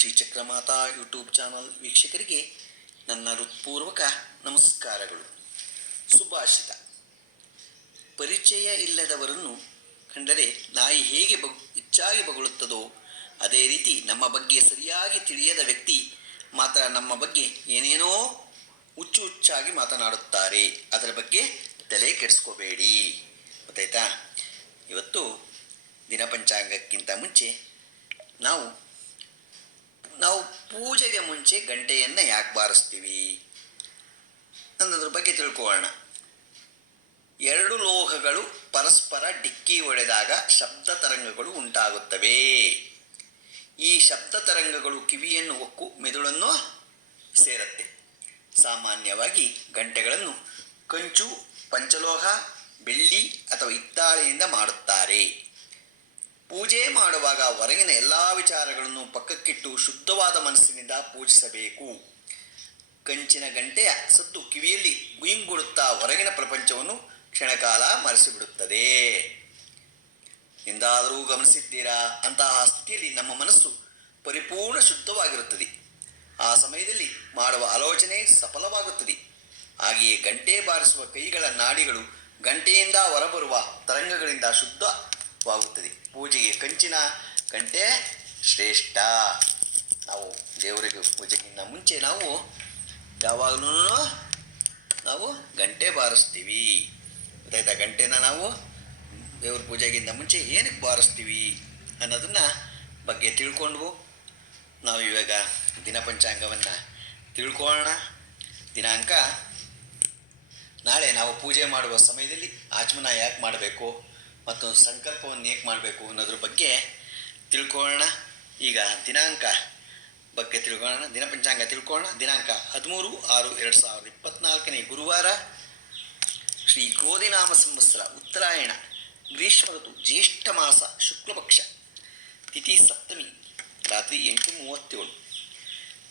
Shri Chakramata YouTube channel ವೀಕ್ಷಕರಿಗೆ ನನ್ನ ಹೃತ್ಪೂರ್ವಕ ನಮಸ್ಕಾರಗಳು. ಸುಭಾಷಿತ. ಪರಿಚಯ ಇಲ್ಲದವರನ್ನು ಕಂಡರೆ ನಾಯಿ ಹೇಗೆ ಹೆಚ್ಚಾಗಿ ಬೊಗಳುತ್ತದೋ ಅದೇ ರೀತಿ ನಮ್ಮ ಬಗ್ಗೆ ಸರಿಯಾಗಿ ತಿಳಿಯದ ವ್ಯಕ್ತಿ ಮಾತ್ರ ನಮ್ಮ ಬಗ್ಗೆ ಏನೇನೋ ಹುಚ್ಚಾಗಿ ಮಾತನಾಡುತ್ತಾರೆ. ಅದರ ಬಗ್ಗೆ ತಲೆ ಕೆಡಿಸ್ಕೋಬೇಡಿ. ಗೊತ್ತಾಯ್ತಾ? ಇವತ್ತು ದಿನಪಂಚಾಂಗಕ್ಕಿಂತ ಮುಂಚೆ ನಾವು ಪೂಜೆಗೆ ಮುಂಚೆ ಗಂಟೆಯನ್ನು ಯಾಕೆ ಬಾರಿಸ್ತೀವಿ ಅನ್ನೋದ್ರ ಬಗ್ಗೆ ತಿಳ್ಕೊಳ್ಳೋಣ. ಎರಡು ಲೋಹಗಳು ಪರಸ್ಪರ ಡಿಕ್ಕಿ ಹೊಡೆದಾಗ ಶಬ್ದ ತರಂಗಗಳು ಉಂಟಾಗುತ್ತವೆ. ಈ ಶಬ್ದ ತರಂಗಗಳು ಕಿವಿಯನ್ನು ಹೊಕ್ಕು ಮೆದುಳನ್ನು ಸೇರುತ್ತೆ. ಸಾಮಾನ್ಯವಾಗಿ ಗಂಟೆಗಳನ್ನು ಕಂಚು, ಪಂಚಲೋಹ, ಬೆಳ್ಳಿ ಅಥವಾ ಹಿತ್ತಾಳೆಯಿಂದ ಮಾಡುತ್ತಾರೆ. ಪೂಜೆ ಮಾಡುವಾಗ ಹೊರಗಿನ ಎಲ್ಲ ವಿಚಾರಗಳನ್ನು ಪಕ್ಕಕ್ಕಿಟ್ಟು ಶುದ್ಧವಾದ ಮನಸ್ಸಿನಿಂದ ಪೂಜಿಸಬೇಕು. ಕಂಚಿನ ಗಂಟೆಯ ಸದ್ದು ಕಿವಿಯಲ್ಲಿ ಗುಯಿಂಗುಡುತ್ತಾ ಹೊರಗಿನ ಪ್ರಪಂಚವನ್ನು ಕ್ಷಣಕಾಲ ಮರೆಸಿಬಿಡುತ್ತದೆ. ಎಂದಾದರೂ ಗಮನಿಸಿದ್ದೀರಾ? ಅಂತಹ ಸ್ಥಿತಿಯಲ್ಲಿ ನಮ್ಮ ಮನಸ್ಸು ಪರಿಪೂರ್ಣ ಶುದ್ಧವಾಗಿರುತ್ತದೆ. ಆ ಸಮಯದಲ್ಲಿ ಮಾಡುವ ಆಲೋಚನೆ ಸಫಲವಾಗುತ್ತದೆ. ಹಾಗೆಯೇ ಗಂಟೆ ಬಾರಿಸುವ ಕೈಗಳ ನಾಡಿಗಳು ಗಂಟೆಯಿಂದ ಹೊರಬರುವ ತರಂಗಗಳಿಂದ ಶುದ್ಧವಾಗುತ್ತದೆ. ಪೂಜೆಗೆ ಕಂಚಿನ ಗಂಟೆ ಶ್ರೇಷ್ಠ. ನಾವು ದೇವರಿಗೆ ಪೂಜೆಗಿಂತ ಮುಂಚೆ ಯಾವಾಗಲೂ ನಾವು ಗಂಟೆ ಬಾರಿಸ್ತೀವಿ. ಗೊತ್ತಾಯ್ತಾ? ಗಂಟೆನ ನಾವು ದೇವ್ರ ಪೂಜೆಗಿಂತ ಮುಂಚೆ ಏನಕ್ಕೆ ಬಾರಿಸ್ತೀವಿ ಅನ್ನೋದನ್ನು ಬಗ್ಗೆ ತಿಳ್ಕೊಂಡು ನಾವು ಇವಾಗ ದಿನಪಂಚಾಂಗವನ್ನು ತಿಳ್ಕೊಳ್ಳೋಣ. ದಿನಾಂಕ ನಾಳೆ ನಾವು ಪೂಜೆ ಮಾಡುವ ಸಮಯದಲ್ಲಿ ಆಚಮನ ಯಾಕೆ ಮಾಡಬೇಕು ಮತ್ತು ಸಂಕಲ್ಪವನ್ನು ಏಕೆ ಮಾಡಬೇಕು ಅನ್ನೋದ್ರ ಬಗ್ಗೆ ತಿಳ್ಕೊಳ್ಳೋಣ. ಈಗ ದಿನಾಂಕ ಬಗ್ಗೆ ತಿಳ್ಕೊಳ್ಳೋಣ. ದಿನಪಂಚಾಂಗ ತಿಳ್ಕೊಳ್ಳೋಣ. ದಿನಾಂಕ 13/6/2024 ಗುರುವಾರ, ಶ್ರೀ ಕ್ರೋಧಿನಾಮ ಸಂವತ್ಸರ, ಉತ್ತರಾಯಣ, ಗ್ರೀಷ್ಮ ಋತು, ಜ್ಯೇಷ್ಠ ಮಾಸ, ಶುಕ್ಲಪಕ್ಷ, ತಿಥಿ ಸಪ್ತಮಿ, ರಾತ್ರಿ 8:37,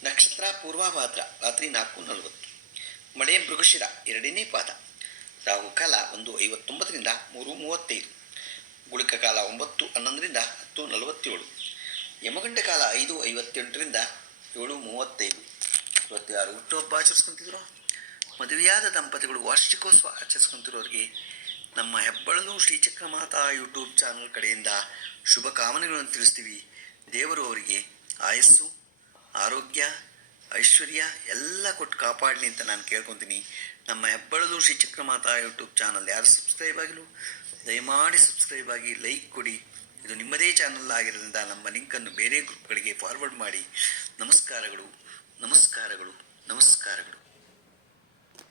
ನಕ್ಷತ್ರ ಪೂರ್ವಭಾದ್ರ, ರಾತ್ರಿ 4:40, ಮಳೆ ಮೃಗಶಿರ 2ನೇ ಪಾದ, ರಾಹುಕಾಲ 1:59 3:35, ಗುಳಿಕ ಕಾಲ 9:11 10:47, ಯಮಗಂಡ ಕಾಲ 5:58 7:35. ಇವತ್ತು ಯಾರು ಹುಟ್ಟುಹಬ್ಬ ಆಚರಿಸ್ಕೊತಿದ್ರು? ಮದುವೆಯಾದ ದಂಪತಿಗಳು ವಾರ್ಷಿಕೋತ್ಸವ ಆಚರಿಸ್ಕೊತಿರೋರಿಗೆ ನಮ್ಮ ಹೆಬ್ಬಳಲು ಶ್ರೀಚಕ್ರಮಾತಾ ಯೂಟ್ಯೂಬ್ ಚಾನಲ್ ಕಡೆಯಿಂದ ಶುಭ ಕಾಮನೆಗಳನ್ನು ತಿಳಿಸ್ತೀವಿ. ದೇವರು ಅವರಿಗೆ ಆಯಸ್ಸು, ಆರೋಗ್ಯ, ಐಶ್ವರ್ಯ ಎಲ್ಲ ಕೊಟ್ಟು ಕಾಪಾಡಲಿ ಅಂತ ನಾನು ಕೇಳ್ಕೊತೀನಿ. ನಮ್ಮ ಹೆಬ್ಬಳಲು ಶ್ರೀಚಕ್ರಮಾತಾ ಯೂಟ್ಯೂಬ್ ಚಾನಲ್ ಯಾರು ಸಬ್ಸ್ಕ್ರೈಬ್ ಆಗಿಲ್ಲ ದಯಮಾಡಿ ಸಬ್ಸ್ಕ್ರೈಬ್ ಆಗಿ, ಲೈಕ್ ಕೊಡಿ. ಇದು ನಿಮ್ಮದೇ ಚಾನಲ್ ಆಗಿರೋದ್ರಿಂದ ನಮ್ಮ ಲಿಂಕನ್ನು ಬೇರೆ ಗ್ರೂಪ್ಗಳಿಗೆ ಫಾರ್ವರ್ಡ್ ಮಾಡಿ. ನಮಸ್ಕಾರಗಳು, ನಮಸ್ಕಾರಗಳು, ನಮಸ್ಕಾರಗಳು.